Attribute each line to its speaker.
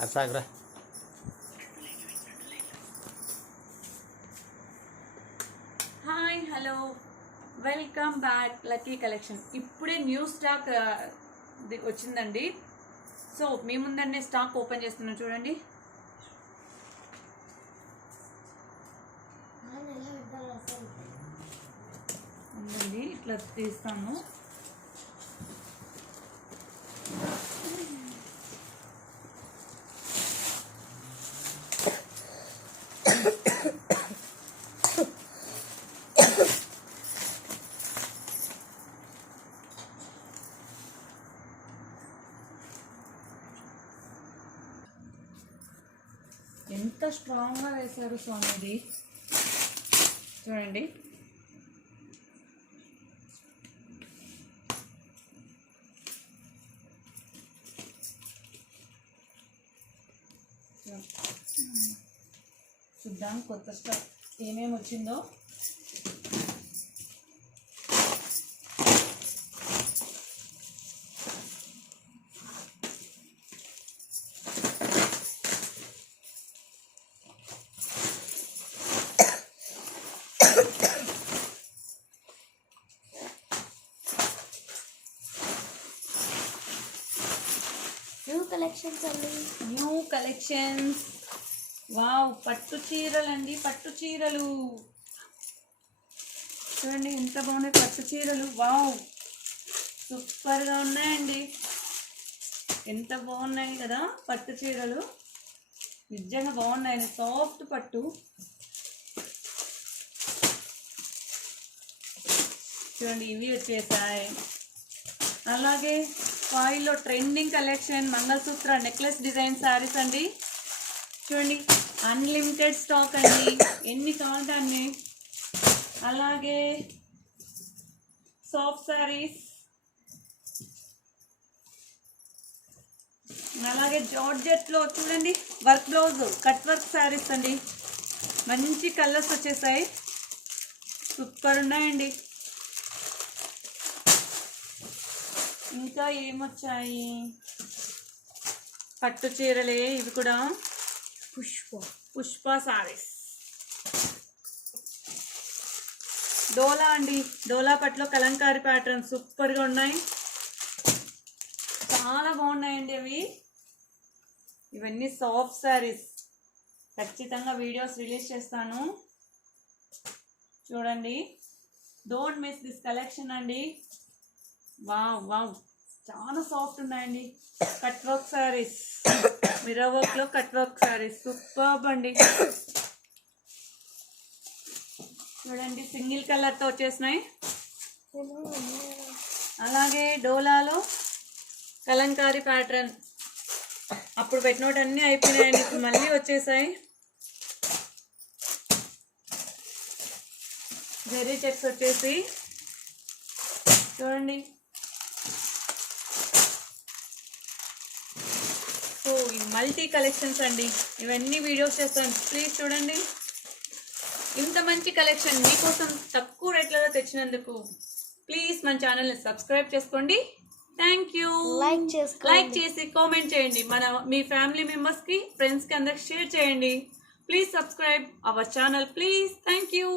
Speaker 1: అది సాగురా
Speaker 2: hi hello welcome back lucky collection ఇప్పుడే new stock ది- వచ్చిందండి. సో మీ ముందరనే స్టాక్ ఓపెన్ చేస్తున్నాను చూడండి. ఉందండి ఇట్లా తీస్తాను. ఎంత స్ట్రాంగ్గా వేశారు స్వామి ఇది చూడండి. చూద్దాం కొత్త స్టాక్ ఏమేమి వచ్చిందో.
Speaker 3: న్యూ కలెక్షన్స్ అండి
Speaker 2: న్యూ కలెక్షన్స్ వావ్ పట్టు చీరలండి పట్టు చీరలు. చూడండి ఎంత బాగున్నాయి పట్టు చీరలు. వావ్ సూపర్గా ఉన్నాయండి. ఎంత బాగున్నాయి కదా పట్టు చీరలు. నిజంగా బాగున్నాయి సాఫ్ట్ పట్టు. చూడండి ఇవి వచ్చేసాయి. అలాగే ఫాయిల్లో trending collection mangalsutra necklace design sarees అండి. చూడండి అన్లిమిటెడ్ స్టాక్ అండి. ఎన్ని కావాలంటే అలాగే సాఫ్ట్ శారీస్ అలాగే జార్జెట్లో చూడండి work blouse cut work sarees అండి. మంచి కలర్స్ వచ్చేసాయి. సూపర్ ఉన్నాయండి. ఇంకా ఏమొచ్చాయి? పట్టు చీరలే ఇవి కూడా.
Speaker 3: పుష్ప
Speaker 2: పుష్ప సారీస్ డోలా అండి. డోలా పట్లో కలంకారీ ప్యాటర్న్ సూపర్గా ఉన్నాయి. చాలా బాగున్నాయండి అవి. ఇవన్నీ సాఫ్ట్ శారీస్ ఖచ్చితంగా వీడియోస్ రిలీజ్ చేస్తాను. చూడండి. డోంట్ మిస్ దిస్ కలెక్షన్ అండి. వావ్ వావ్ చాలా సాఫ్ట్ ఉన్నాయండి. కట్ వర్క్ శారీస్ మిర్రర్ వర్క్లో కట్ వర్క్ శారీస్ సూపర్ అండి. చూడండి సింగిల్ కలర్తో వచ్చేసినాయి. అలాగే డోలాలో కలంకారీ ప్యాటర్న్ అప్పుడు పెట్టినోటి అన్నీ అయిపోయినాయండి. ఇప్పుడు మళ్ళీ వచ్చేసాయి. జెర్రీ చెక్స్ వచ్చేసి. చూడండి సో ఈ మల్టీ కలెక్షన్స్ అండి. ఇవన్నీ వీడియోస్ చేస్తాను. ప్లీజ్ చూడండి. ఇంత మంచి కలెక్షన్ మీకోసం తక్కువ రేట్లలో తెచ్చినందుకు ప్లీజ్ మన ఛానల్ని సబ్స్క్రైబ్ చేసుకోండి. థ్యాంక్ యూ
Speaker 3: లైక్ చేసుకోండి.
Speaker 2: లైక్ చేసి కామెంట్ చేయండి. మన మీ ఫ్యామిలీ మెంబర్స్కి ఫ్రెండ్స్కి అందరికి షేర్ చేయండి. Please subscribe our channel please thank you